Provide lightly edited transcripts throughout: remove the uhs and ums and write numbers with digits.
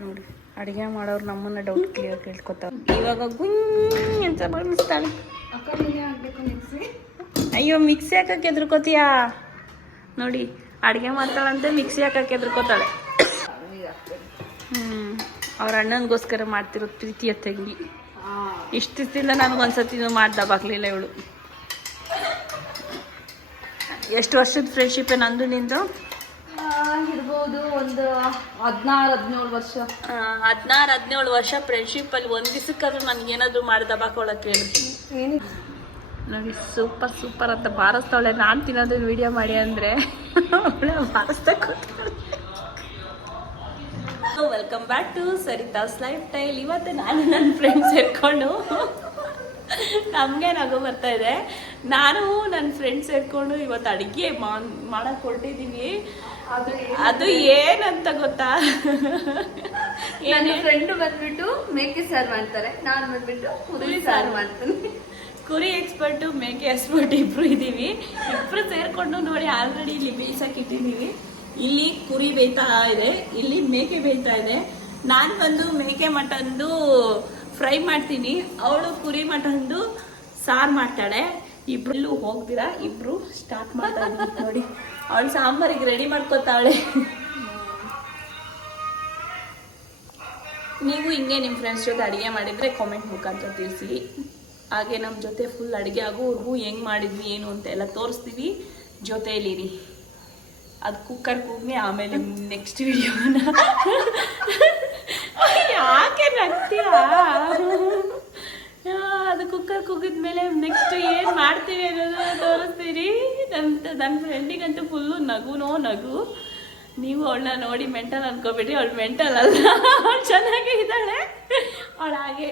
ನೋಡಿ ಅಡುಗೆ ಮಾಡೋರು ನಮ್ಮನ್ನ ಡೌಟ್ ಕ್ಲಿಯರ್ ಕೇಳ್ಕೊತಾರ. ಇವಾಗ ಗುಂಗ್ ಅಂತ ಬರ್ಮಿಸ್ತಾಳೆ. ಅಯ್ಯೋ ಮಿಕ್ಸಿ ಹಾಕಕ್ಕೆ ಎದ್ರುಕೋತೀಯಾ ನೋಡಿ, ಅಡುಗೆ ಮಾಡ್ತಾಳಂತೆ ಮಿಕ್ಸಿ ಹಾಕಕ್ಕೆ ಎದ್ರುಕೋತಾಳೆ. ಅವ್ರ ಅಣ್ಣನಿಗೋಸ್ಕರ ಮಾಡ್ತಿರೋದು ಪ್ರೀತಿಯ ತಂಗಿ. ಇಷ್ಟು ದಿವಸದಿಂದ ನನಗೊಂದ್ಸತಿನೂ ಮಾಡ್ದಾಗಲಿಲ್ಲ ಇವಳು. ಎಷ್ಟು ವರ್ಷದ ಫ್ರೆಂಡ್ಶಿಪ್ ನಂದು ನಿಂದು? ಇರ್ಬೋದು ಒಂದು 16-17 ವರ್ಷ. 16-17 ವರ್ಷ ಫ್ರೆಂಡ್ಶಿಪ್ಪಲ್ಲಿ ಒಂದು ದಿವಸಕ್ಕಾದ್ರೂ ನನಗೇನಾದರೂ ಮಾಡಿ ದಬಾಕೊಳಕ್ಕೆ ಹೇಳಿ. ನೋಡಿ ಸೂಪರ್ ಸೂಪರ್ ಅಂತ ಬಾರಿಸ್ತಾವಳೆ. ನಾನು ತಿನ್ನೋದನ್ನ ವಿಡಿಯೋ ಮಾಡಿ ಅಂದರೆ ಅವಳೆ ಬಾರಿಸ್ತಾ ಕೂತಾಳೆ. Welcome back to Sarita's lifestyle. ಇವತ್ತು ನಾನು ನನ್ನ ಫ್ರೆಂಡ್ಸ್ ಸೇರಿಕೊಂಡು ನಮಗೆ ನಗು ಬರ್ತಾ ಇದೆ. ನಾನು ನನ್ನ ಫ್ರೆಂಡ್ಸ್ ಸೇರಿಕೊಂಡು ಇವತ್ತು ಅಡುಗೆ ಮಾಡಕ್ಕೆ ಹೊರಟಿದ್ದೀವಿ. ಅದು ಏನಂತ ಗೊತ್ತಾ? ನನ್ನ ಫ್ರೆಂಡು ಬಂದ್ಬಿಟ್ಟು ಮೇಕೆ ಸಾರು ಮಾಡ್ತಾರೆ, ನಾನು ಬಂದ್ಬಿಟ್ಟು ಕುರಿ ಸಾರು ಮಾಡ್ತೀನಿ. ಕುರಿ ಎಕ್ಸ್ಪರ್ಟು ಮೇಕೆ ಎಕ್ಸ್ಪರ್ಟ್ ಇಬ್ರು ಇದ್ದೀವಿ. ಇಬ್ರು ಸೇರಿಕೊಂಡು ನೋಡಿ ಆಲ್ರೆಡಿ ಇಲ್ಲಿ ಬೇಯಿಸಕ್ಕಿಟ್ಟಿದ್ದೀವಿ. ಇಲ್ಲಿ ಕುರಿ ಬೇಯ್ತಾ ಇದೆ, ಇಲ್ಲಿ ಮೇಕೆ ಬೇಯ್ತಾ ಇದೆ. ನಾನು ಬಂದು ಮೇಕೆ ಮಟನ್ದು ಫ್ರೈ ಮಾಡ್ತೀನಿ, ಅವಳು ಕುರಿ ಮಟನ್ದು ಸಾರು ಮಾಡ್ತಾಳೆ. ಇಬ್ರಲ್ಲೂ ಹೋಗ್ತೀರಾ, ಇಬ್ರು ಸ್ಟಾರ್ಟ್ ಮಾಡ್ತಾ ಇದ್ದೀವಿ ನೋಡಿ. ಅವಳು ಸಾಂಬಾರಿಗೆ ರೆಡಿ ಮಾಡ್ಕೊತಾವಳೆ. ನೀವು ಹಿಂಗೆ ನಿಮ್ಮ ಫ್ರೆಂಡ್ಸ್ ಜೊತೆ ಅಡುಗೆ ಮಾಡಿದರೆ ಕಾಮೆಂಟ್ ಮುಖಾಂತರ ತಿಳಿಸಿ. ಹಾಗೆ ನಮ್ಮ ಜೊತೆ ಫುಲ್ ಅಡುಗೆ ಆಗೋವರೆಗೂ ಹೆಂಗೆ ಮಾಡಿದ್ವಿ ಏನು ಅಂತ ಎಲ್ಲ ತೋರಿಸ್ತೀವಿ. ಜೊತೆಯಲ್ಲಿರಿ. ಅದು ಕುಕ್ಕರ್ ಕೂಗ್ನಿ, ಆಮೇಲೆ ನೆಕ್ಸ್ಟ್ ವಿಡಿಯೋನ ಯಾಕೆ ನಗ್ತೀರಾ? ಅದು ಕುಕ್ಕರ್ ಕೂಗಿದ್ಮೇಲೆ ನೆಕ್ಸ್ಟ್ ಏನು ಮಾಡ್ತೀವಿ ಅನ್ನೋದನ್ನ ತೋರಿಸ್ತೀರಿ. ನನ್ನ ಫ್ರೆಂಡಿಗಂತೂ ಫುಲ್ಲು ನಗು. ನೀವು ಅವಳನ್ನ ನೋಡಿ ಮೆಂಟಲ್ ಅನ್ಕೋಬೇಡಿ, ಅವಳು ಮೆಂಟಲ್ ಅಲ್ಲ, ಅವಳು ಚೆನ್ನಾಗೇ ಇದ್ದಾಳೆ. ಅವಳು ಹಾಗೆ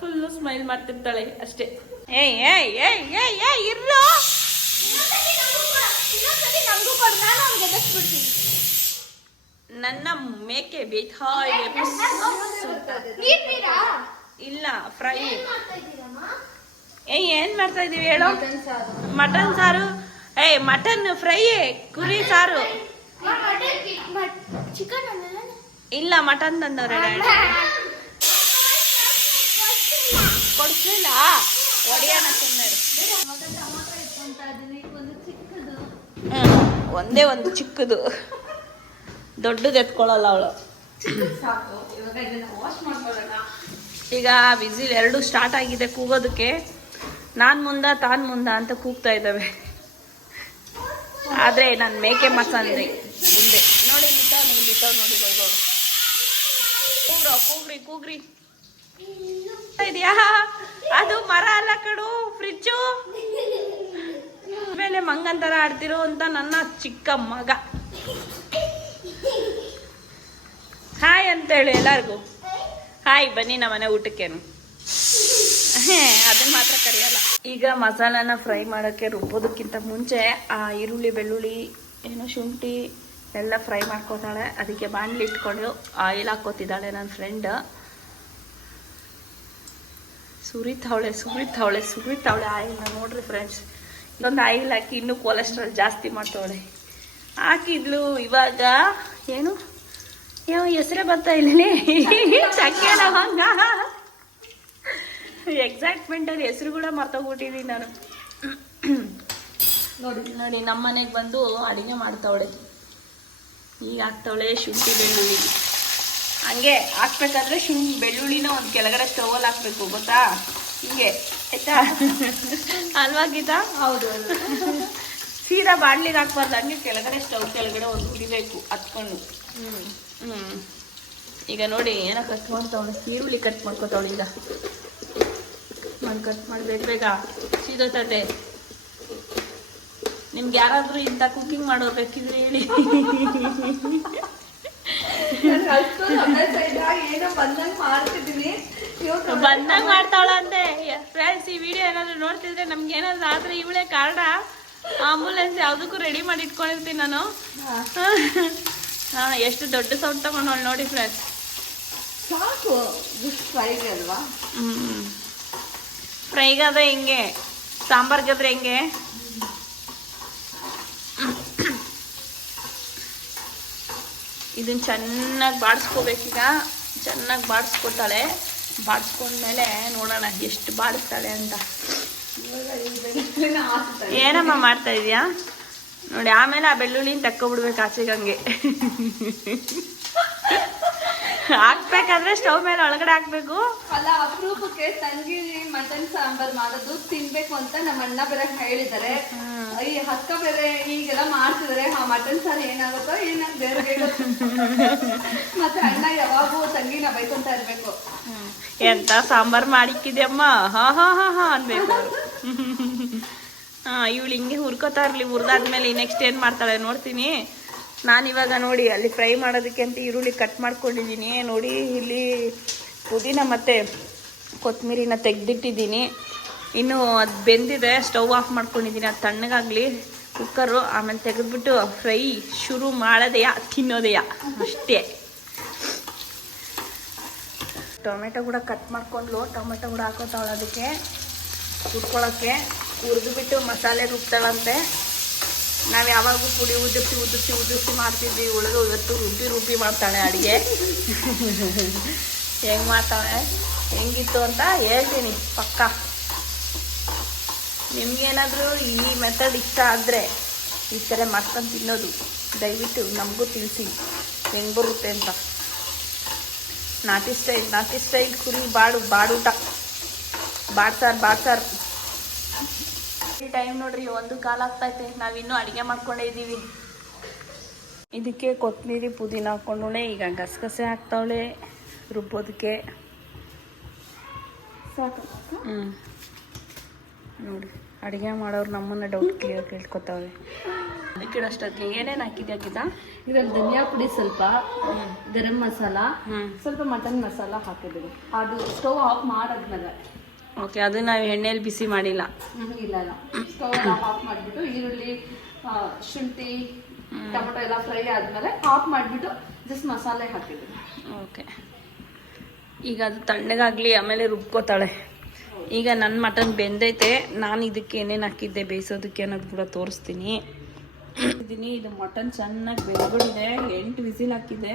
ಫುಲ್ಲು ಸ್ಮೈಲ್ ಮಾಡ್ತಿರ್ತಾಳೆ ಅಷ್ಟೇ. ಏಯ್ ಏಯ್ ಏಯ್ ಏಯ್ ಏಯ್ ಇರ್ರೋ, ನನ್ನ ಮೇಕೆ ಬೇಯ್ತಾ ಇದೆ. ಇಲ್ಲ ಫ್ರೈ. ಏನ್ ಮಾಡ್ತಾ ಇದೀವಿ ಹೇಳು? ಮಟನ್ ಸಾರು. ಮಟನ್ ಫ್ರೈ, ಕುರಿ ಸಾರು. ಇಲ್ಲ ಮಟನ್ ತಂದವ್ರೆ. ಕೊಡ್ಸಿಲ್ಲ, ಒಡೆಯೋಣ ಸುಮ್ಮನೆ. ಒಂದೇ ಒಂದು ಚಿಕ್ಕದು, ದೊಡ್ಡದು ಎತ್ಕೊಳ್ಳಲ್ಲ ಅವಳು. ಈಗ ವಿಸಿಲ್ 2 ಸ್ಟಾರ್ಟ್ ಆಗಿದೆ ಕೂಗೋದಕ್ಕೆ. ನಾನು ಮುಂದ ತಾನು ಮುಂದ ಅಂತ ಕೂಗ್ತಾ ಇದ್ದಾವೆ. ಆದರೆ ನಾನು ಮೇಕೆ ಮಸಾಲೆ ಮುಂದೆ ನೋಡಿ. ಲಿಟ್ಟಾವ್ ನೋಡಿ ಬರ್ಬೋದು. ಕೂಗ್ರಿ ಇದೆಯಾ? ಅದು ಮರ ಅಲ್ಲ ಕಡು, ಫ್ರಿಜ್ಜು. ಆಮೇಲೆ ಮಂಗಂತರ ಆಡ್ತಿರೋ ಅಂತ ನನ್ನ ಚಿಕ್ಕ ಮಗ. ಹಾಯ್ ಅಂತೇಳಿ ಎಲ್ಲರಿಗೂ. ಹಾಯ್, ಬನ್ನಿ ನಮ್ಮನೆ ಊಟಕ್ಕೇನು. ಅದನ್ನ ಮಾತ್ರ ಕರೆಯಲ್ಲ. ಈಗ ಮಸಾಲಾನ ಫ್ರೈ ಮಾಡೋಕ್ಕೆ ರುಬ್ಬೋದಕ್ಕಿಂತ ಮುಂಚೆ ಆ ಈರುಳ್ಳಿ ಬೆಳ್ಳುಳ್ಳಿ ಏನು ಶುಂಠಿ ಎಲ್ಲ ಫ್ರೈ ಮಾಡ್ಕೋತಾಳೆ. ಅದಕ್ಕೆ ಬಾಣಲಿ ಇಟ್ಕೊಂಡು ಆಯಿಲ್ ಹಾಕೋತಿದ್ದಾಳೆ ನನ್ನ ಫ್ರೆಂಡ್. ಸುರಿತಾವಳೆ ಆಯಿಲ್ನ ನೋಡ್ರಿ ಫ್ರೆಂಡ್ಸ್. ಇದೊಂದು ಆಯಿಲ್ ಹಾಕಿ ಇನ್ನೂ ಕೊಲೆಸ್ಟ್ರಾಲ್ ಜಾಸ್ತಿ ಮಾಡ್ತಾವಳೆ. ಹಾಕಿದ್ಲು ಇವಾಗ ಏನು ಯಾವ ಹೆಸರೇ ಬರ್ತಾ ಇಲ್ಲೇ ಚಕ್ಕೆ ಲವಂಗ. ಎಕ್ಸೈಟ್ಮೆಂಟಲ್ಲಿ ಹೆಸರು ಕೂಡ ಮರ್ತೋಗ್ಬಿಟ್ಟಿದ್ದೀನಿ ನಾನು. ನೋಡಿ ನಮ್ಮ ಮನೆಗೆ ಬಂದು ಅಡುಗೆ ಮಾಡ್ತಾವಳೆ. ಈಗ ಹಾಕ್ತಾವಳೆ ಶುಂಠಿ ಬೆಳ್ಳುಳ್ಳಿ. ಹಂಗೆ ಹಾಕ್ಬೇಕಾದ್ರೆ ಬೆಳ್ಳುಳ್ಳಿನ ಒಂದು ಕೆಳಗಡೆ ಸ್ಟವಲ್ಲಿ ಹಾಕ್ಬೇಕು, ಗೊತ್ತಾ? ಹಿಂಗೆ ಆಯ್ತಾ ಅಲ್ವಾ ಗೀತಾ? ಹೌದು. ಸೀದಾ ಬಾಡ್ಲಿಗೆ ಹಾಕ್ಬಾರ್ದು, ಹಂಗೆ ಕೆಳಗಡೆ ಸ್ಟವ್ ಕೆಳಗಡೆ ಒಂದು ಹುಡಿಬೇಕು ಹತ್ಕೊಂಡು. ಈಗ ನೋಡಿ ಏನೋ ಕಟ್ ಮಾಡ್ತಾವಳೆ, ಈರುಳ್ಳಿ ಕಟ್ ಮಾಡ್ಕೊತಾವಳೆ. ಈಗ ಕಟ್ ಮಾಡಿ ಬೇಗ ಸೀದೋತದೆ. ನಿಮ್ಗೆ ಯಾರಾದರೂ ಇಂಥ ಕುಕ್ಕಿಂಗ್ ಮಾಡೋರು ಬೇಕಿದ್ರೆ ಹೇಳಿ. ಬಂದಂಗ ಮಾಡ್ತಾವಳ ಅಂತೆ ಫ್ರೆಂಡ್ಸ್. ಈ ವಿಡಿಯೋ ಏನಾದ್ರು ನೋಡ್ತಿದ್ರೆ ನಮ್ಗೆ ಏನಾದ್ರು ಆದ್ರೆ ಇವಳೇ ಕಾರಣ. ಆಂಬುಲೆನ್ಸ್ ಯಾವುದಕ್ಕೂ ರೆಡಿ ಮಾಡಿ ಇಟ್ಕೊಂಡಿರ್ತೀನಿ ನಾನು. ಎಷ್ಟು ದೊಡ್ಡ ಸೌಂಡ್ ತಗೊಂಡವಳು ನೋಡಿ ಫ್ರೆಂಡ್ಸ್. ಸಾಕು ಫ್ರೈಗೆ ಅಲ್ವಾ? ಫ್ರೈಗಾದ್ರೆ ಹಿಂಗೆ, ಸಾಂಬಾರ್ಗಾದ್ರೆ ಹಿಂಗೆ. ಇದನ್ನ ಚೆನ್ನಾಗಿ ಬಾಡಿಸ್ಕೋಬೇಕೀಗ. ಚೆನ್ನಾಗಿ ಬಾಡಿಸ್ಕೊತಾಳೆ. ಬಾಡಿಸ್ಕೊಂಡ್ಮೇಲೆ ನೋಡೋಣ ಎಷ್ಟು ಬಾಡಿಸ್ತಾಳೆ ಅಂತ. ಏನಮ್ಮ ಮಾಡ್ತಾ ಇದೀಯಾ ನೋಡಿ. ಆಮೇಲೆ ಆ ಬೆಳ್ಳುಳ್ಳಿನ ತಕ್ಕೊಬಿಡ್ಬೇಕು ಆಚೆಗೆ ಹಂಗೆ. ಹಾಕ್ಬೇಕಾದ್ರೆ ಸ್ಟವ್ ಮೇಲೆ ಒಳಗಡೆ ಹಾಕ್ಬೇಕು. ಅಲ್ಲ, ಅಪರೂಪಕ್ಕೆ ತಂಗಿ ಮಟನ್ ಸಾಂಬಾರ್ ಮಾಡೋದು ತಿನ್ಬೇಕು ಅಂತ ನಮ್ಮ ಅಣ್ಣ ಬೇರೆ ಹೇಳಿದ್ದಾರೆ. ಈ ಹಕ್ಕ ಬೇರೆ ಈಗೆಲ್ಲ ಮಾಡ್ತಿದ್ರೆ ಆ ಮಟನ್ ಸಾರು ಏನಾಗುತ್ತೋ ಬೇರೆ ಮತ್ತೆ ಅಣ್ಣ ಯಾವಾಗೂ ತಂಗಿನ ಬೈಕೊಂತ ಇರ್ಬೇಕು. ಎಂತ ಸಾಂಬಾರ್ ಮಾಡಿಕ್ಕಿದ್ಯಮ್ಮ, ಹಾ ಹಾ ಹಾ ಹಾ ಅನ್ಬೇಕು. ಇವಳು ಹಿಂಗೆ ಹುರ್ಕೋತಾ ಇರ್ಲಿ. ಹುರಿದಾದ್ಮೇಲೆ ನೆಕ್ಸ್ಟ್ ಏನು ಮಾಡ್ತಾಳೆ ನೋಡ್ತೀನಿ. ನಾನಿವಾಗ ನೋಡಿ ಅಲ್ಲಿ ಫ್ರೈ ಮಾಡೋದಕ್ಕೆ ಅಂತ ಈರುಳ್ಳಿ ಕಟ್ ಮಾಡ್ಕೊಂಡಿದ್ದೀನಿ ನೋಡಿ. ಇಲ್ಲಿ ಪುದೀನ ಮತ್ತು ಕೊತ್ತಂಬರಿನ ತೆಗೆದಿಟ್ಟಿದ್ದೀನಿ. ಇನ್ನು ಅದು ಬೆಂದಿದೆ, ಸ್ಟವ್ ಆಫ್ ಮಾಡ್ಕೊಂಡಿದ್ದೀನಿ. ಅದು ತಣ್ಣಗಾಗಲಿ ಕುಕ್ಕರು. ಆಮೇಲೆ ತೆಗೆದ್ಬಿಟ್ಟು ಫ್ರೈ ಶುರು ಮಾಡೋದೆಯಾ ತಿನ್ನೋದೆಯಾ ಅಷ್ಟೇ. ಟೊಮೆಟೊ ಕೂಡ ಕಟ್ ಮಾಡ್ಕೊಂಡ್ಲು. ಟೊಮೆಟೊ ಕೂಡ ಹಾಕೋತಾವಳು ಅದಕ್ಕೆ ಹುರ್ಕೊಳ್ಳೋಕ್ಕೆ. ಹುರಿದ್ಬಿಟ್ಟು ಮಸಾಲೆ ರುಬ್ತಾಳಂತೆ. ನಾವು ಯಾವಾಗೂ ಪುಡಿ ಉದುರಿಸಿ ಮಾಡ್ತಿದ್ವಿ. ಉಳಿದು ಇವತ್ತು ರುಬ್ಬಿ ಮಾಡ್ತಾಳೆ ಅಡುಗೆ. ಹೆಂಗೆ ಮಾಡ್ತಾಳೆ ಹೆಂಗಿತ್ತು ಅಂತ ಹೇಳ್ತೀನಿ ಪಕ್ಕ. ನಿಮ್ಗೇನಾದರೂ ಈ ಮೆಥಡ್ ಇಷ್ಟ ಆದರೆ ಈ ಥರ ಮಾಡ್ಕೊಂಡು ತಿನ್ನೋದು ದಯವಿಟ್ಟು ನಮಗೂ ತಿಳಿಸಿ ಹೆಂಗೆ ಬರುತ್ತೆ ಅಂತ. ನಾಟಿ ಸ್ಟೈಲ್ ಕುರಿ ಬಾಡೂಟ ಬಾಡ್ಸಾರು. ಟೈಮ್ ನೋಡ್ರಿ 1:15 ಆಗ್ತೈತೆ. ನಾವಿನ್ನೂ ಅಡುಗೆ ಮಾಡ್ಕೊಂಡೇ ಇದ್ದೀವಿ. ಇದಕ್ಕೆ ಕೊತ್ತಂಬರಿ ಪುದೀನ ಹಾಕೊಂಡವಳೆ. ಈಗ ಗಸಗಸೆ ಹಾಕ್ತಾವಳೆ ರುಬ್ಬೋದಕ್ಕೆ. ಸಾಕು. ನೋಡಿ ಅಡುಗೆ ಮಾಡೋರು ನಮ್ಮನ್ನ ಡೌಟ್ ಕೇಳ್ಕೊತಾವೆ. ಅದಕ್ಕೆ ಅಷ್ಟೊತ್ತಿಗೆ ಏನೇನು ಹಾಕಿದ್ಯಾಕಿದ? ಇದ್ರಲ್ಲಿ ಧನಿಯಾ ಪುಡಿ ಸ್ವಲ್ಪ, ಗರಂ ಮಸಾಲ, ಸ್ವಲ್ಪ ಮಟನ್ ಮಸಾಲ ಹಾಕಿದ್ದೀವಿ. ಅದು ಸ್ಟವ್ ಆಫ್ ಮಾಡಾದ್ಮೇಲೆ. ಓಕೆ, ಅದು ನಾವು ಎಣ್ಣೆಯಲ್ಲಿ ಬಿಸಿ ಮಾಡಿಲ್ಲ. ಇಲ್ಲ ಸ್ಟವ್ ಆಫ್ ಮಾಡಿಬಿಟ್ಟು ಈರುಳ್ಳಿ, ಶುಂಠಿ, ಟೊಮೆಟೊ ಎಲ್ಲ ಫ್ರೈ ಆದ್ಮೇಲೆ ಆಫ್ ಮಾಡಿಬಿಟ್ಟು ಜಸ್ಟ್ ಮಸಾಲೆ ಹಾಕಿದ್ದೀವಿ. ಓಕೆ, ಈಗ ಅದು ತಣ್ಣಗಾಗಲಿ, ಆಮೇಲೆ ರುಬ್ಕೋತಾಳೆ. ಈಗ ನನ್ನ ಮಟನ್ ಬೆಂದೈತೆ. ನಾನು ಇದಕ್ಕೆ ಏನೇನು ಹಾಕಿದ್ದೆ ಬೇಯಿಸೋದಕ್ಕೆ ಅನ್ನೋದು ಕೂಡ ತೋರಿಸ್ತೀನಿ. ಇದು ಮಟನ್ ಚೆನ್ನಾಗಿ ಬೆಂದ್ಬಿಟ್ಟಿದೆ. 8 ವಿಸಿಲ್ ಹಾಕಿದ್ದೆ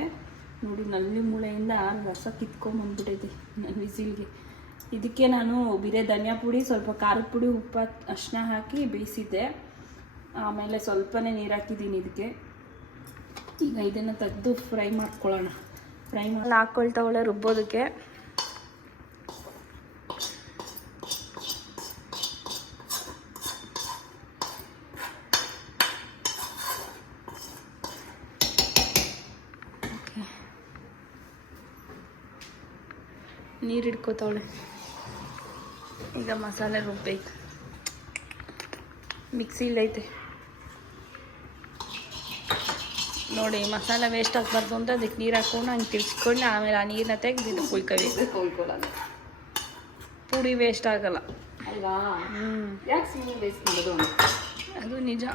ನೋಡಿ. ನಲ್ಲಿ ಮೂಳೆಯಿಂದ ರಸ ಕಿತ್ಕೊಂಡ್ಬಂದ್ಬಿಟ್ಟೈತೆ ನನ್ನ ವಿಸಿಲ್ಗೆ. ಇದಕ್ಕೆ ನಾನು ಬಿರೆ ಧನಿಯಾ ಪುಡಿ, ಸ್ವಲ್ಪ ಖಾರದ ಪುಡಿ, ಉಪ್ಪು, ಅರಿಶಿನ ಹಾಕಿ ಬೇಯಿಸಿದ್ದೆ. ಆಮೇಲೆ ಸ್ವಲ್ಪನೇ ನೀರು ಹಾಕಿದ್ದೀನಿ ಇದಕ್ಕೆ. ಈಗ ಇದನ್ನು ತೆಗೆದು ಫ್ರೈ ಮಾಡ್ಕೊಳ್ಳೋಣ. ಫ್ರೈ ಮಾಡಿ ಹಾಕ್ಕೊಳ್ತಾವಳೆ ರುಬ್ಬೋದಕ್ಕೆ. ನೀರು ಹಿಡ್ಕೋತಾವಳೆ. ಈಗ ಮಸಾಲೆ ರುಬ್ಬೇಕು. ಮಿಕ್ಸಿ ಇಲ್ಲೈತೆ ನೋಡಿ. ಮಸಾಲೆ ವೇಸ್ಟ್ ಆಗಬಾರ್ದು ಅಂತ ಅದಕ್ಕೆ ನೀರು ಹಾಕ್ಕೊಂಡು ಹಂಗೆ ತಿರ್ಸ್ಕೊಂಡು ಆಮೇಲೆ ಆ ನೀರನ್ನ ತೆಗೆದು ಕುಯ್ಕೋಬೇಕು. ಪುಡಿ ವೇಸ್ಟ್ ಆಗಲ್ಲ ಅಲ್ವಾ? ಯಾಕೆ ಸುಮ್ಮನೆ ವೇಸ್ಟ್ ಮಾಡೋದು? ಅದು ನಿಜ.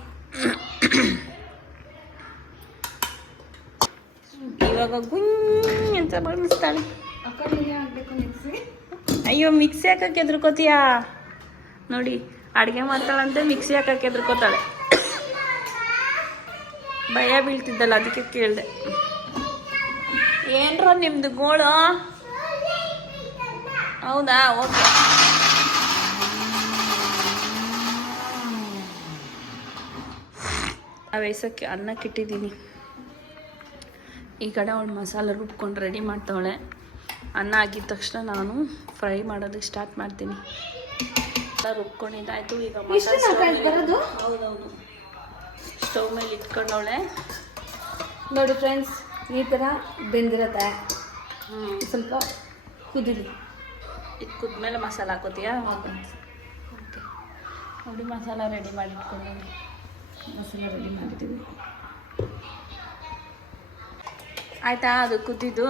ಇವಾಗ ಗುಂಗ್ ಅಂತ ಬಳಸ್ತಾಳೆ. ಅಯ್ಯೋ, ಮಿಕ್ಸಿ ಹಾಕಕ್ಕೆ ಎದ್ರುಕೋತೀಯಾ ನೋಡಿ. ಅಡುಗೆ ಮಾಡ್ತಾಳಂತೆ ಮಿಕ್ಸಿ ಹಾಕಕ್ಕೆ ಎದ್ರುಕೋತಾಳೆ. ಭಯ ಬೀಳ್ತಿದ್ದಲ್ಲ ಅದಕ್ಕೆ ಕೇಳಿದೆ. ಏನ್ರ ನಿಮ್ದು ಗೋಳು? ಹೌದಾ? ಓಕೆ. ಬೇಯಿಸೋಕ್ಕೆ ಅನ್ನಕ್ಕಿಟ್ಟಿದ್ದೀನಿ. ಈ ಕಡೆ ಅವಳು ಮಸಾಲೆ ರುಬ್ಕೊಂಡು ರೆಡಿ ಮಾಡ್ತಾವಳೆ. ಅನ್ನ ಆಗಿದ ತಕ್ಷಣ ನಾನು ಫ್ರೈ ಮಾಡೋದಕ್ಕೆ ಸ್ಟಾರ್ಟ್ ಮಾಡ್ತೀನಿ. ರುಬ್ಕೊಂಡಿದ್ದಾಯ್ತು. ಈಗ ಮಸಾಲೆ ಹೌದೌದು ಸ್ಟವ್ ಮೇಲೆ ಇಟ್ಕೊಂಡವಳೆ ನೋಡಿ ಫ್ರೆಂಡ್ಸ್. ಈ ಥರ ಬೆಂದಿರತ್ತೆ. ಸ್ವಲ್ಪ ಕುದಿಲಿ. ಇದು ಕುದ್ಮೇಲೆ ಮಸಾಲೆ ಹಾಕೋತೀಯಾ? ಓಕೆ ನೋಡಿ, ಮಸಾಲ ರೆಡಿ ಮಾಡಿ ಇಟ್ಕೊಂಡವಳೆ. ಮಸಾಲ ರೆಡಿ ಮಾಡ್ತೀವಿ. ಆಯ್ತಾ? ಅದು ಕುದ್ದಿದ್ದು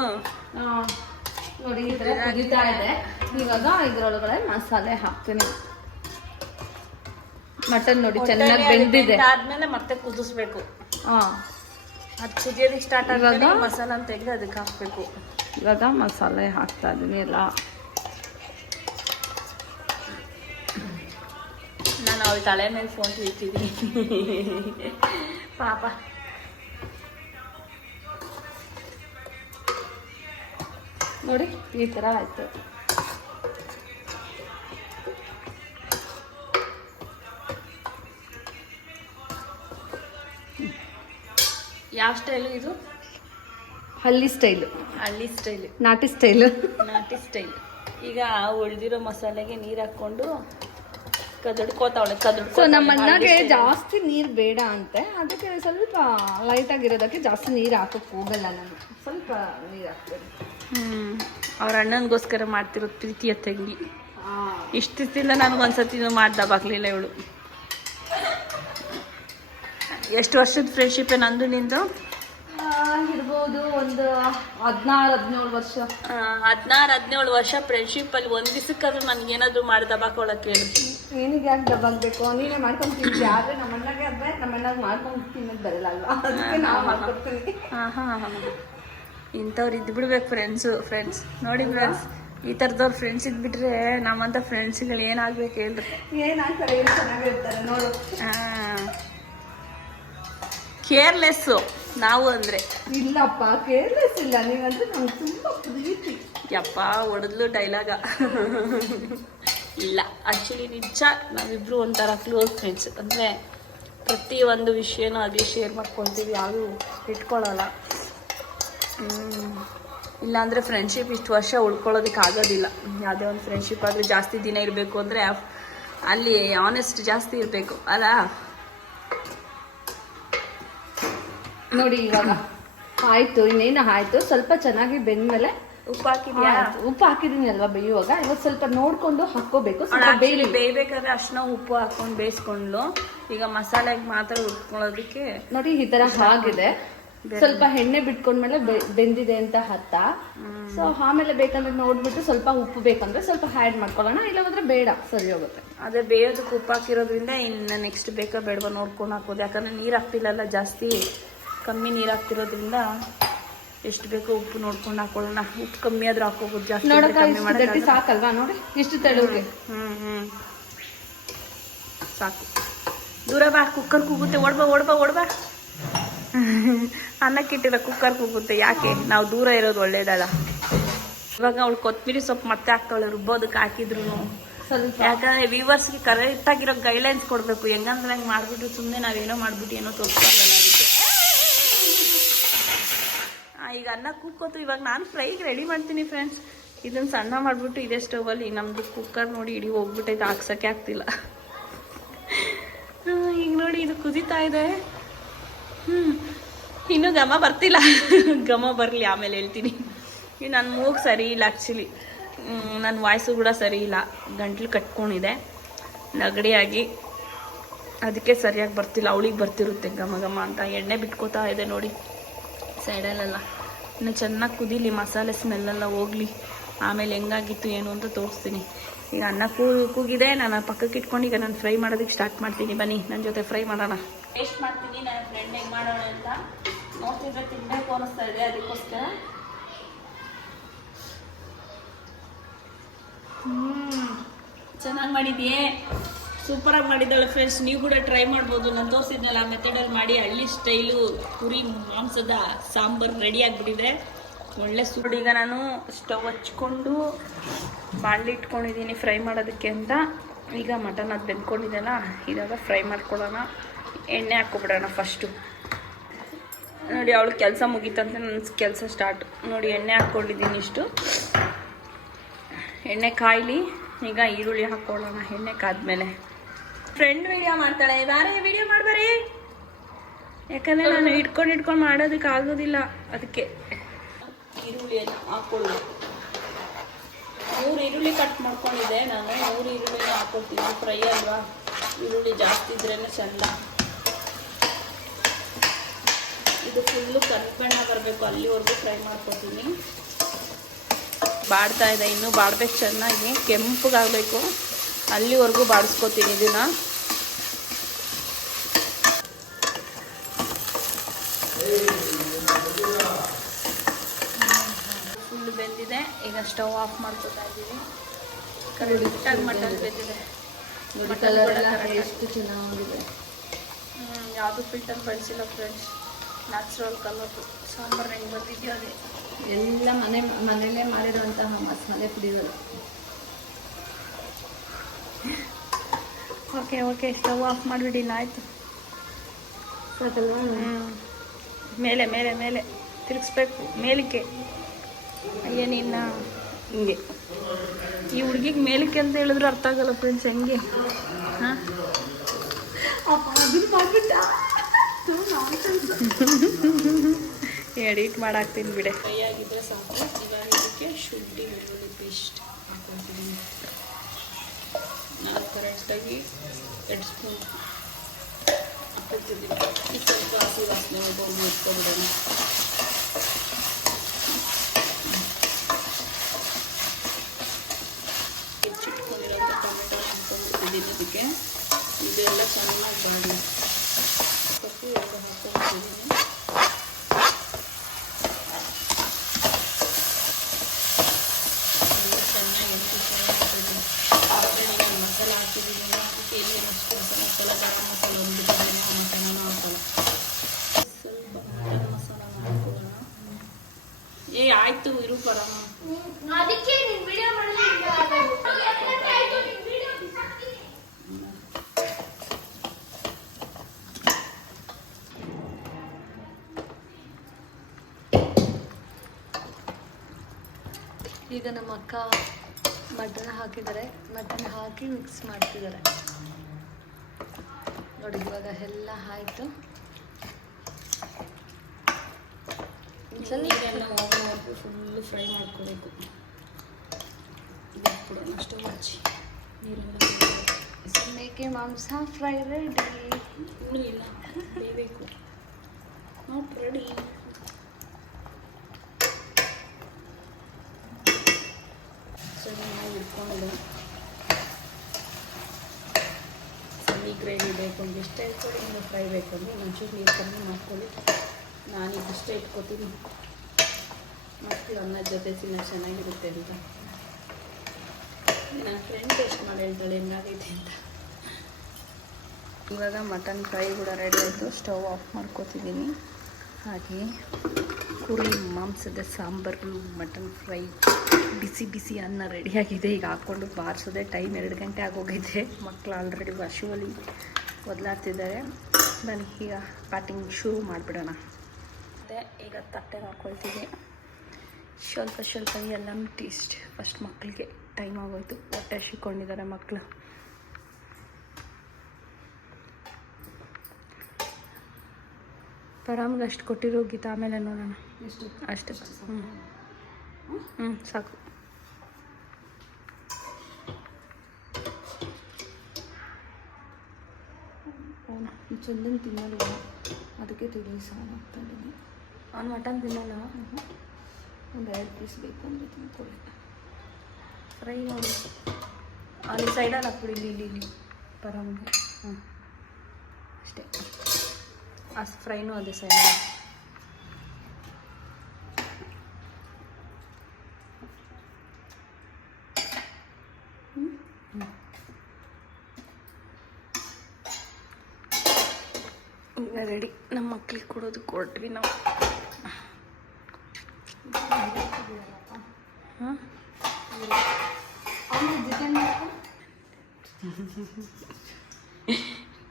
ನೋಡಿ ಈ ಥರ ಕುದೀತಾ ಇದೆ. ಇವಾಗ ಇದರೊಳಗಡೆ ಮಸಾಲೆ ಹಾಕ್ತೀನಿ. ಮಟನ್ ನೋಡಿ ಚೆನ್ನಾಗಿ ಬೆಂದಿದೆ. ಆದ್ಮೇಲೆ ಮತ್ತೆ ಕುದಿಸ್ಬೇಕು. ಅದು ಕುದಿಯೋದಕ್ಕೆ ಸ್ಟಾರ್ಟ್ ಆದಾಗ ಮಸಾಲ ತೆಗೆದು ಅದಕ್ಕೆ ಹಾಕಬೇಕು. ಇವಾಗ ಮಸಾಲೆ ಹಾಕ್ತಾ ಇದೀನಿ ಎಲ್ಲ. ನಾನು ಅವಳ ತಲೆ ಮೇಲೆ ಫೋನ್ ಇಟ್ಟಿದ್ದೀನಿ ಪಾಪ. ನೋಡಿ ಈ ಥರ ಆಯಿತು. ಯಾವ ಸ್ಟೈಲು ಇದು? ಹಳ್ಳಿ ಸ್ಟೈಲು. ಹಳ್ಳಿ ಸ್ಟೈಲ್, ನಾಟಿ ಸ್ಟೈಲು. ನಾಟಿ ಸ್ಟೈಲ್. ಈಗ ಉಳಿದಿರೋ ಮಸಾಲೆಗೆ ನೀರು ಹಾಕ್ಕೊಂಡು ಕದಡ್ಕೋತಾವಳೆ. ಸೊ ನಮ್ಮ ಅಣ್ಣಗೆ ಜಾಸ್ತಿ ನೀರು ಬೇಡ ಅಂತೆ, ಅದಕ್ಕೆ ಸ್ವಲ್ಪ ಲೈಟ್ ಆಗಿರೋದಕ್ಕೆ ಜಾಸ್ತಿ ನೀರು ಹಾಕಕ್ಕೆ ಹೋಗಲ್ಲ ನಾನು, ಸ್ವಲ್ಪ ನೀರು ಹಾಕ್ತೇನೆ. ಅವ್ರ ಅಣ್ಣನಿಗೋಸ್ಕರ ಮಾಡ್ತಿರೋದು ಪ್ರೀತಿಯ ತಂಗಿ. ಇಷ್ಟು ದಿವಸದಿಂದ ನನಗೊಂದ್ಸತಿನೂ ಮಾಡ್ದಾಗಲಿಲ್ಲ ಇವಳು. ಎಷ್ಟು ವರ್ಷದ ಫ್ರೆಂಡ್ಶಿಪ್ ನಂದು ನಿಂದು? ಇರ್ಬೋದು ಒಂದು 16-17 ವರ್ಷ. 16-17 ವರ್ಷ ಫ್ರೆಂಡ್ಶಿಪ್ ಅಲ್ಲಿ ಒಂದ್ ದಿವಸಕ್ಕಾದ್ರೂ ನನಗೇನಾದ್ರು ಮಾಡಿ ದಬಾಕೊಳಕ್ ಹೇಳಿ. ಏನಿಗೆ ಯಾಕೆ ದಬ್ಬಾಗಬೇಕು? ನೀನೇ ಮಾಡ್ಕೊಂಡು ತಿಂತೀವಿ. ಆದ್ರೆ ನಮ್ಮ ಅಣ್ಣಗೆ ಆದ್ರೆ ನಮ್ಮ ಅಣ್ಣಗೆ ಮಾಡ್ಕೊಂಡು ತಿನ್ನೋದು ಬರಲ್ಲ ಅಲ್ವಾ, ಅದಕ್ಕೆ ನಾವು ಮಾಡ್ಕೊಡ್ತೀವಿ. ಇಂಥವ್ರು ಇದ್ಬಿಡ್ಬೇಕು ಫ್ರೆಂಡ್ಸ್. ನೋಡಿ ಫ್ರೆಂಡ್ಸ್, ಈ ಥರದವ್ರು ಫ್ರೆಂಡ್ಸ್ ಇದ್ಬಿಟ್ರೆ ನಮ್ಮಂಥ ಫ್ರೆಂಡ್ಸ್ಗಳು ಏನಾಗ್ಬೇಕು ಹೇಳ್ರಿ? ಏನಾಗ್ತಾರೆ, ಏನು ಚೆನ್ನಾಗಿರ್ತಾರೆ ನೋಡು. ಕೇರ್ಲೆಸ್ಸು ನಾವು ಅಂದರೆ. ಇಲ್ಲಪ್ಪ, ಕೇರ್ಲೆಸ್ ಇಲ್ಲ, ನೀವಂದ್ರೆ ನಮ್ಗೆ ತುಂಬ ಪ್ರೀತಿ. ಯಪ್ಪ ಹೊಡೆದ್ಲು ಡೈಲಾಗ. ಇಲ್ಲ, ಆ್ಯಕ್ಚುಲಿ ನಿಜ ನಾವಿಬ್ರು ಒಂಥರ ಕ್ಲೋಸ್ ಫ್ರೆಂಡ್ಸ್. ಅಂದರೆ ಪ್ರತಿಯೊಂದು ವಿಷಯನೂ ಅದೇ ಶೇರ್ ಮಾಡ್ಕೊಳ್ತೀವಿ, ಯಾವುದು ಇಟ್ಕೊಳ್ಳಲ್ಲ. ಇಲ್ಲಾಂದರೆ ಫ್ರೆಂಡ್ಶಿಪ್ ಇಷ್ಟು ವರ್ಷ ಉಳ್ಕೊಳ್ಳೋದಕ್ಕೆ ಆಗೋದಿಲ್ಲ. ಯಾವುದೇ ಒಂದು ಫ್ರೆಂಡ್ಶಿಪ್ ಆದರೆ ಜಾಸ್ತಿ ದಿನ ಇರಬೇಕು ಅಂದರೆ ಅಲ್ಲಿ ಆನೆಸ್ಟ್ ಜಾಸ್ತಿ ಇರಬೇಕು ಅಲ್ಲ. ನೋಡಿ ಇವಾಗ ಆಯ್ತು, ಇನ್ನೇನು ಆಯ್ತು. ಸ್ವಲ್ಪ ಚೆನ್ನಾಗಿ ಬೆಂದ್ಮೇಲೆ ಉಪ್ಪು ಹಾಕಿದ್ಯಾ? ಉಪ್ಪು ಹಾಕಿದೀನಿ ಅಲ್ವಾ ಬೇಯುವಾಗ. ಇವಾಗ ಸ್ವಲ್ಪ ನೋಡ್ಕೊಂಡು ಹಾಕೋಬೇಕು. ಬೇಯ್ಬೇಕಾದ್ರೆ ಅರ್ಶಿನ ಉಪ್ಪು ಹಾಕೊಂಡು ಬೇಯಿಸ್ಕೊಂಡು ಈಗ ಮಸಾಲೆಗೆ ಮಾತ್ರ ಉಟ್ಕೊಳ್ಳೋದಕ್ಕೆ ನೋಡಿ ಈ ತರ ಆಗಿದೆ. ಸ್ವಲ್ಪ ಎಣ್ಣೆ ಬಿಟ್ಕೊಂಡ್ಮೇಲೆ ಬೆಂದಿದೆ ಅಂತ ಅರ್ಥ. ಸೊ ಆಮೇಲೆ ಬೇಕಂದ್ರೆ ನೋಡ್ಬಿಟ್ಟು ಸ್ವಲ್ಪ ಉಪ್ಪು ಬೇಕಂದ್ರೆ ಸ್ವಲ್ಪ ಆ್ಯಡ್ ಮಾಡ್ಕೊಳ್ಳೋಣ, ಇಲ್ಲಾಂದ್ರೆ ಬೇಡ, ಸರಿ ಹೋಗುತ್ತೆ. ಅದೇ ಬೇಯೋದಕ್ಕೆ ಉಪ್ಪು ಹಾಕಿರೋದ್ರಿಂದ ಇನ್ನು ನೆಕ್ಸ್ಟ್ ಬೇಕಾ ಬೇಡವಾ ನೋಡ್ಕೊಂಡು ಹಾಕೋದು. ಯಾಕಂದ್ರೆ ನೀರು ಹಾಕ್ತಿಲ್ಲಲ್ಲ, ಜಾಸ್ತಿ ಕಮ್ಮಿ ನೀರು ಹಾಕ್ತಿರೋದ್ರಿಂದ ಎಷ್ಟು ಬೇಕೋ ಉಪ್ಪು ನೋಡ್ಕೊಂಡು ಹಾಕೊಳ್ಳೋಣ. ಉಪ್ಪು ಕಮ್ಮಿ ಆದ್ರೂ ಹಾಕೋಬಹುದು, ಜಾಸ್ತಿ ಸಾಕಲ್ವಾ? ನೋಡಿ ಇಷ್ಟು ತೆಳುಗೆ. ಸಾಕು. ದೂರ ಬಾ, ಕುಕ್ಕರ್ ಕೂಗುತ್ತೆ. ಓಡ್ಬಾ ಅನ್ನಕ್ಕಿಟ್ಟಿರೋ ಕುಕ್ಕರ್ ಕೂಗುತ್ತೆ. ಯಾಕೆ ನಾವು ದೂರ ಇರೋದು ಒಳ್ಳೇದಲ್ಲ. ಇವಾಗ ಅವಳು ಕೊತ್ತಂಬರಿ ಸೊಪ್ಪು ಮತ್ತೆ ಹಾಕ್ತಾವಳೆ ರುಬ್ಬೋದಕ್ಕೆ ಹಾಕಿದ್ರು ಸ್ವಲ್ಪ. ಯಾಕಂದ್ರೆ ವ್ಯೂವರ್ಸ್ಗೆ ಕರೆಕ್ಟಾಗಿರೋ ಗೈಡ್ಲೈನ್ಸ್ ಕೊಡಬೇಕು. ಹೆಂಗಂದ್ರೆ ಹಂಗೆ ಮಾಡಿಬಿಟ್ಟು ಸುಮ್ಮನೆ ನಾವೇನೋ ಮಾಡ್ಬಿಟ್ಟು ಏನೋ ತೋರಿಸ್ತಾರಲ್ಲ ಅದಕ್ಕೆ. ಈಗ ಅನ್ನ ಕುಕ್ಕೋತು. ಇವಾಗ ನಾನು ಫ್ರೈಗೆ ರೆಡಿ ಮಾಡ್ತೀನಿ ಫ್ರೆಂಡ್ಸ್. ಇದನ್ನು ಸಣ್ಣ ಮಾಡಿಬಿಟ್ಟು ಇದೇ ಸ್ಟವಲ್ಲಿ. ನಮ್ಮದು ಕುಕ್ಕರ್ ನೋಡಿ ಇಡೀ ಹೋಗ್ಬಿಟ್ಟೈತೆ, ಹಾಕ್ಸೋಕ್ಕೆ ಆಗ್ತಿಲ್ಲ. ಈಗ ನೋಡಿ ಇದು ಕುದೀತಾ ಇದೆ. ಇನ್ನೂ ಘಮ ಬರ್ತಿಲ್ಲ. ಘಮ ಬರಲಿ ಆಮೇಲೆ ಹೇಳ್ತೀನಿ. ಈಗ ನನ್ನ ಮೂಗು ಸರಿ ಇಲ್ಲ ಆ್ಯಕ್ಚುಲಿ. ನನ್ನ ವಾಯ್ಸು ಕೂಡ ಸರಿ ಇಲ್ಲ, ಗಂಟ್ಲು ಕಟ್ಕೊಂಡಿದೆ ನೆಗಡಿಯಾಗಿ, ಅದಕ್ಕೆ ಸರಿಯಾಗಿ ಬರ್ತಿಲ್ಲ. ಅವಳಿಗೆ ಬರ್ತಿರುತ್ತೆ ಘಮ ಘಮ ಅಂತ. ಎಣ್ಣೆ ಬಿಟ್ಕೋತಾ ಇದೆ ನೋಡಿ ಸೈಡಲ್ಲೆಲ್ಲ. ಇನ್ನು ಚೆನ್ನಾಗಿ ಕುದೀಲಿ, ಮಸಾಲೆ ಸ್ಮೆಲ್ಲೆಲ್ಲ ಹೋಗಲಿ, ಆಮೇಲೆ ಹೆಂಗಾಗಿತ್ತು ಏನು ಅಂತ ತೋರಿಸ್ತೀನಿ. ಈಗ ಅನ್ನ ಕೂಗಿದೆ, ನಾನು ಪಕ್ಕಕ್ಕೆ ಇಟ್ಕೊಂಡು ಈಗ ನಾನು ಫ್ರೈ ಮಾಡೋದಕ್ಕೆ ಸ್ಟಾರ್ಟ್ ಮಾಡ್ತೀನಿ. ಬನ್ನಿ ನನ್ನ ಜೊತೆ ಫ್ರೈ ಮಾಡೋಣ. ಟೇಸ್ಟ್ ಮಾಡ್ತೀನಿ ನನ್ನ ಫ್ರೆಂಡ್ ಹೆಂಗೆ ಮಾಡೋಣ ಅಂತ. ನೋಡ್ತಿದ್ರೆ ತಿನ್ನಬೇಕು ಅನ್ನಿಸ್ತಾ ಇದೆ, ಅದಕ್ಕೋಸ್ಕರ. ಚೆನ್ನಾಗಿ ಮಾಡಿದ್ಯೇ, ಸೂಪರಾಗಿ ಮಾಡಿದ್ದಾಳೆ ಫ್ರೆಂಡ್ಸ್. ನೀವು ಕೂಡ ಟ್ರೈ ಮಾಡ್ಬೋದು. ನಾನು ತೋರಿಸಿದ್ನಲ್ಲ ಆ ಮೆಥಡಲ್ಲಿ ಮಾಡಿ. ಹಳ್ಳಿ ಸ್ಟೈಲು ಕುರಿ ಮಾಂಸದ ಸಾಂಬಾರು ರೆಡಿ ಆಗಿಬಿಟ್ಟಿದೆ, ಒಳ್ಳೆ ಸೂಡು. ಈಗ ನಾನು ಸ್ಟವ್ ಹಚ್ಕೊಂಡು ಬಾಣಲಿ ಇಟ್ಕೊಂಡಿದ್ದೀನಿ ಫ್ರೈ ಮಾಡೋದಕ್ಕೆ ಅಂತ. ಈಗ ಮಟನ್ ಅದು ಬೆಂದ್ಕೊಂಡಿದ್ದೆಲ್ಲ, ಇದಾಗ ಫ್ರೈ ಮಾಡ್ಕೊಳ್ಳೋಣ. ಎಣ್ಣೆ ಹಾಕ್ಕೊಬಿಡೋಣ ಫಸ್ಟು. ನೋಡಿ ಅವಳು ಕೆಲಸ ಮುಗೀತಂತೆ, ನನ್ನ ಕೆಲಸ ಸ್ಟಾರ್ಟ್. ನೋಡಿ ಎಣ್ಣೆ ಹಾಕ್ಕೊಂಡಿದ್ದೀನಿ ಇಷ್ಟು. ಎಣ್ಣೆ ಕಾಯ್ಲಿ. ಈಗ ಈರುಳ್ಳಿ ಹಾಕ್ಕೊಳ್ಳೋಣ ಎಣ್ಣೆ ಕಾದ್ಮೇಲೆ. ಫ್ರೆಂಡ್ ವಿಡಿಯೋ ಮಾಡ್ತಾಳೆ, ಬಾರೇ ವಿಡಿಯೋ ಮಾಡ್ಬಾರೆ. ಯಾಕಂದರೆ ನಾನು ಇಟ್ಕೊಂಡು ಮಾಡೋದಕ್ಕೆ ಆಗೋದಿಲ್ಲ, ಅದಕ್ಕೆ. ಈರುಳ್ಳಿಯನ್ನು ಹಾಕ್ಕೊಳ್ಳೋದು. 3 ಈರುಳ್ಳಿ ಕಟ್ ಮಾಡ್ಕೊಂಡಿದ್ದೆ ನಾನು. 3 ಈರುಳ್ಳಿನ ಹಾಕ್ಕೊಳ್ತೀನಿ. ಫ್ರೈ ಅಲ್ವಾ, ಈರುಳ್ಳಿ ಜಾಸ್ತಿ ಇದ್ರೇ ಚೆಂದ. ಇದು ಫುಲ್ಲು ಕರಿಬಣ್ಣ ಬರಬೇಕು, ಅಲ್ಲಿವರೆಗೂ ಫ್ರೈ ಮಾಡ್ಕೊತೀನಿ. ಬಾಡ್ತಾ ಇದೆ, ಇನ್ನೂ ಬಾಡ್ಬೇಕು ಚೆನ್ನಾಗಿ, ಕೆಂಪಗಾಗಬೇಕು, ಅಲ್ಲಿವರೆಗೂ ಬಾಡಿಸ್ಕೊತೀನಿ ಇದನ್ನು. ಫುಲ್ ಬೆಂದಿದೆ. ಈಗ ಸ್ಟವ್ ಆಫ್ ಮಾಡ್ಕೊತಾ ಇದ್ದೀವಿ. ಕರೆಕ್ಟಾಗಿ ಮಟನ್ ಬೆಂದಿದೆ. ಎಷ್ಟು ಚೆನ್ನಾಗಿದೆ. ಯಾವುದು ಫಿಲ್ಟರ್ ಬಳಸಿಲ್ಲ ಫ್ರೆಂಡ್ಸ್. ನ್ಯಾಚುರಲ್ ಕಲರ್ ಸಾಂಬಾರು ಹೆಂಗೆ ಬಂದಿದೆಯೋ ಅದೇ. ಎಲ್ಲ ಮನೇಲೇ ಮಾಡಿರುವಂತಹ ಮಸಾಲೆ ಪುಡಿಗಳು. ಓಕೆ ಓಕೆ, ಸ್ಟವ್ ಆಫ್ ಮಾಡಿಬಿಡಿಲ್ಲ, ಆಯಿತು. ಮೇಲೆ ಮೇಲೆ ಮೇಲೆ ತಿರುಗಿಸ್ಬೇಕು, ಮೇಲಕ್ಕೆ. ಏನಿಲ್ಲ ಹಿಂಗೆ. ಈ ಹುಡುಗಿಗೆ ಮೇಲಕ್ಕೆ ಅಂತ ಹೇಳಿದ್ರೆ ಅರ್ಥ ಆಗಲ್ಲ ಫ್ರೆಂಡ್ಸ್, ಹೆಂಗೆ. ಹಾಂ, ಎಡಿಟ್ ಮಾಡಾಕ್ತೀನಿ ಬಿಡೆ. ಫ್ರೈ ಆಗಿದ್ರೆ ಸಾಕು. ಇವಾಗ ಇದಕ್ಕೆ ಶುಂಠಿ ಬೆಳ್ಳುಳ್ಳಿ ಪೇಸ್ಟ್ ಹಾಕ್ಕೊಳ್ತೀನಿ. ನಾನು ಕರೆಕ್ಟಾಗಿ 2 ಸ್ಪೂನ್ ಹಾಕ್ಕೊಳ್ತಿದ್ದೀನಿ. ಈಗ ಸ್ವಲ್ಪ ಹಸಿ ವಾಸನೆ ಹೋಗೋದು ಇಟ್ಕೊಬಿಡೋಣ. ಹೆಚ್ಚಿಟ್ಕೊಂಡಿರೋಂಥ ಟೊಮೆಟೊ ಹಾಕ್ಕೊಂಡಿದ್ದೀನಿ ಇದಕ್ಕೆ. ಇದೆಲ್ಲ ಚೆನ್ನಾಗಿ ಬಾಡಿ ಸೊಪ್ಪು 2 ಹಾಕ್ಕೊಂಡಿದ್ದೀನಿ. ಮಸಾಲ ಹಾಕಿದ್ದೀನಿ, ಅದಕ್ಕೆ ಏನೇನಷ್ಟು ಮಸಾಲ, ಗರಂ ಮಸಾಲ ಒಂದ್ಬಿಟ್ಟು ಮಸಾಲನೂ ಹಾಕೋಲ್ಲ. ಸ್ವಲ್ಪ ಮಟನ್ ಮಸಾಲ ಹಾಕೋಣ. ಆಯಿತು ಇರು ಬರೋಣ. ಈಗ ನಮ್ಮ ಅಕ್ಕ ಮಟನ್ ಹಾಕಿದ್ದಾರೆ. ಮಟನ್ ಹಾಕಿ ಮಿಕ್ಸ್ ಮಾಡ್ತಿದ್ದಾರೆ ನೋಡಿ. ಇವಾಗ ಎಲ್ಲ ಆಯಿತು. ನೀರೆಲ್ಲ ಹೋಗೋವರೆಗೂ ಫುಲ್ಲು ಫ್ರೈ ಮಾಡ್ಕೋಬೇಕು. ಬಿಟ್ಬಿಡೋಣ ಸ್ಟವ್ ಹಚ್ಚಿ. ನೀರೆಲ್ಲ ಮೇಕೆ ಮಾಂಸ ಫ್ರೈ ರೆಡಿ. ಇನ್ನೂ ಇಲ್ಲ, ಬೇಯಬೇಕು. Not ready. ಚೆನ್ನಾಗಿ ಇಟ್ಕೊಂಡು ಸಣ್ಣ ಗ್ರೇವಿ ಬೇಕು ಅಂದರೆ ಇಷ್ಟ ಇಟ್ಕೊಳ್ಳಿ, ಇನ್ನು ಫ್ರೈ ಬೇಕು ಅಂದರೆ ಒಂಚೂರು ನೀರು ಕಮ್ಮಿ ಮಾಡ್ಕೊಳ್ಳಿ. ನಾನೀಗ ಇಷ್ಟ ಇಟ್ಕೊತೀನಿ, ಮಕ್ಕಳು ಅನ್ನದ ಜೊತೆ ತಿನ್ನೋದು ಚೆನ್ನಾಗಿರುತ್ತೆ ಅಂತ. ನನ್ನ ಫ್ರೆಂಡ್ ಟೇಸ್ಟ್ ಮಾಡಿ ಹೇಳ್ತಾಳೆ ಹೆಂಗಾಗೈತೆ ಅಂತ. ಇವಾಗ ಮಟನ್ ಫ್ರೈ ಕೂಡ ರೆಡಿ ಆಯಿತು. ಸ್ಟವ್ ಆಫ್ ಮಾಡ್ಕೊತಿದ್ದೀನಿ. ಹಾಗೆ ಕುರಿ ಮಾಂಸದ ಸಾಂಬಾರು, ಮಟನ್ ಫ್ರೈ, ಬಿಸಿ ಬಿಸಿ ಅನ್ನ ರೆಡಿಯಾಗಿದೆ. ಈಗ ಹಾಕ್ಕೊಂಡು ಬಾರಿಸೋದೆ. ಟೈಮ್ 2 ಗಂಟೆ ಆಗೋಗೈತೆ. ಮಕ್ಕಳು ಆಲ್ರೆಡಿ ಹಸುವಲ್ಲಿ ಒದಲಾಡ್ತಿದ್ದಾರೆ. ನನಗೀಗ ಪ್ಯಾಟಿಂಗ್ ಶುರು ಮಾಡಿಬಿಡೋಣ. ಮತ್ತು ಈಗ ತಟ್ಟೆಗೆ ಹಾಕ್ಕೊಳ್ತೀವಿ. ಸ್ವಲ್ಪ ಎಲ್ಲನೂ ಟೇಸ್ಟ್. ಫಸ್ಟ್ ಮಕ್ಕಳಿಗೆ ಟೈಮ್ ಆಗೋಯ್ತು, ಹೊಟ್ಟೆ ಹಸಿಕೊಂಡಿದ್ದಾರೆ ಮಕ್ಕಳು. ಪರಾಮ್ಗೆ ಅಷ್ಟು ಕೊಟ್ಟಿರೋ ಗೀತ, ಆಮೇಲೆ ನೋಡೋಣ. ಅಷ್ಟು ಸಾಕು. ಚಂದನ್ ತಿನ್ನಲ್ಲ, ಅದಕ್ಕೆ ತಿಳಿಸಿ ಸಾಕಾಗ್ತಾಯಿದ್ದೀನಿ. ಅವ್ನು ಮಟನ್ ತಿನ್ನಲ್ಲ. ಒಂದು 2 ಪೀಸ್ ಬೇಕು ಅಂದರೆ ತಿನ್ಕೊಳ್ಳಿ. ಫ್ರೈ ನೋಡಿ, ಅಲ್ಲಿ ಸೈಡಲ್ಲಿ ಹಾಕ್ಬಿಡಿ. ಇಲ್ಲಿ ಪರಾಮ್ಗೆ. ಅಷ್ಟೇ. ಆ ಫ್ರೈನೂ ಅದೇ ಸೈಡಲ್ಲಿ. ಈಗ ರೆಡಿ. ನಮ್ಮ ಮಕ್ಳಿಗೆ ಕೊಡೋದು ಕೊಟ್ವಿ ನಾವು. ಹಾಂ,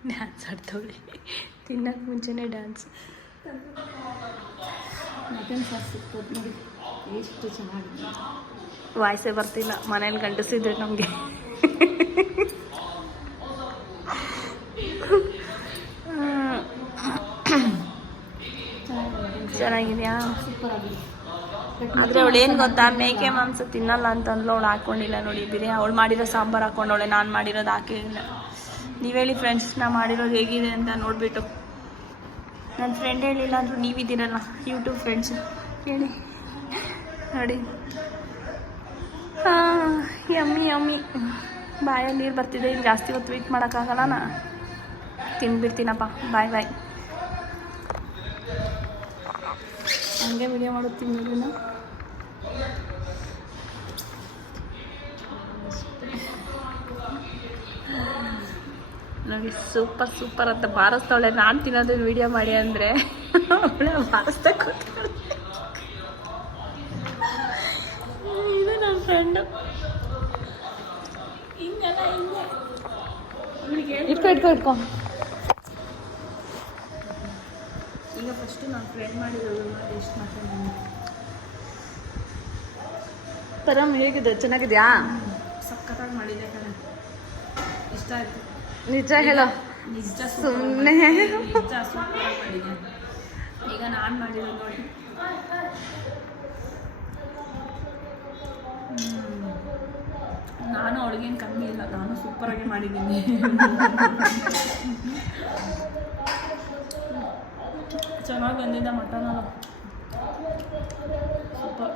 ಡ್ಯಾನ್ಸ್ ಆಡ್ತವಳೆ. ತಿನ್ನೋಕ್ಕೆ ಮುಂಚೆನೇ ಡ್ಯಾನ್ಸ್. ಮಟನ್ ಸಾರು ಸಿಗ್ತದೆ ನೋಡಿ, ಎಷ್ಟು ಚೆನ್ನಾಗಿದೆ. ವಾಯ್ಸೇ ಬರ್ತಿಲ್ಲ. ಮನೇಲಿ ಗಂಡಸಿದ್ರೆ ನಮಗೆ. ಚೆನ್ನಾಗಿದೆಯಾ? ಸೂಪರ್ ಆಗಿದೆ. ಆದರೆ ಅವಳು ಏನು ಗೊತ್ತಾ, ಮೇಕೆ ಮಾಂಸ ತಿನ್ನಲ್ಲ ಅಂತಂದ್ಲು. ಅವಳು ಹಾಕ್ಕೊಂಡಿಲ್ಲ ನೋಡಿ. ಬಿರಿಯಾನಿ ಅವಳು ಮಾಡಿರೋ ಸಾಂಬಾರು ಹಾಕ್ಕೊಂಡವಳೆ, ನಾನು ಮಾಡಿರೋದು ಹಾಕಿಲ್ಲ. ನೀವು ಹೇಳಿ ಫ್ರೆಂಡ್ಸ್, ನಾ ಮಾಡಿರೋದು ಹೇಗಿದೆ ಅಂತ ನೋಡಿಬಿಟ್ಟು. ನನ್ನ ಫ್ರೆಂಡ್ ಹೇಳಿಲ್ಲ ಅಂದರೂ ನೀವಿದ್ದೀರಲ್ಲ ಯೂಟ್ಯೂಬ್ ಫ್ರೆಂಡ್ಸು, ಹೇಳಿ ನೋಡಿ. ಹಾಂ, ಯಮ್ಮಿ ಬಾಯಲ್ಲಿ ನೀರು ಬರ್ತಿದೆ. ಇಲ್ಲಿ ಜಾಸ್ತಿ ಹೊತ್ತು ವೆಯ್ಟ್ ಮಾಡೋಕ್ಕಾಗಲ್ಲ. ನಾ ತಿಂದ್ಬಿಡ್ತೀನಪ್ಪ. ಬಾಯ್. ಹಂಗೆ ವಿಡಿಯೋ ಮಾಡುತ್ತೀನಿ ಇದನ್ನು. ನೋಡಿ ಸೂಪರ್ ಸೂಪರ್ ಅಂತ ಬಾರಿಸ್ತಾವಳೆ. ನಾನು ತಿನ್ನೋದನ್ನ ವಿಡಿಯೋ ಮಾಡಿ ಅಂದರೆ ಅವಳೆ ಬಾರಿಸ್ತಾ ಕೂತ್ಕೊಳ್ಳಿ. ಇದು ನನ್ನ ಫ್ರೆಂಡು ಹಿಂಗೆಲ್ಲ ಹಿಂಗೆ ಇಟ್ಕೊ ಈಗ ಫಸ್ಟು ನನ್ನ ಫ್ರೆಂಡ್ ಮಾಡಿರೋದು ಟೇಸ್ಟ್ ಮಾಡ್ತೀನಿ. ಪರಮ್ ಹೇಗಿದೆ? ಚೆನ್ನಾಗಿದ್ಯಾ? ಸಖತ್ತಾಗಿ ಮಾಡಿದೆ ಕಣೆ, ಇಷ್ಟ ಆಯ್ತು. ನಿಜ ಹೇಳೋ, ನಿಜ ಸುಮ್ಮನೆ ನಿಜ ಸೂಪರಾಗಿ ಮಾಡಿದೆ. ಈಗ ನಾನು ಮಾಡಿರೋದು ನೋಡಿ. ನಾನು ಅವಳಿಗೇನು ಕಮ್ಮಿ ಇಲ್ಲ, ನಾನು ಸೂಪರಾಗಿ ಮಾಡಿದ್ದೀನಿ. ಚೆನ್ನಾಗಿ ಬಂದಿದ್ದ ಮಟನ್ ಅಲ್ಲ, ಸೂಪರ್.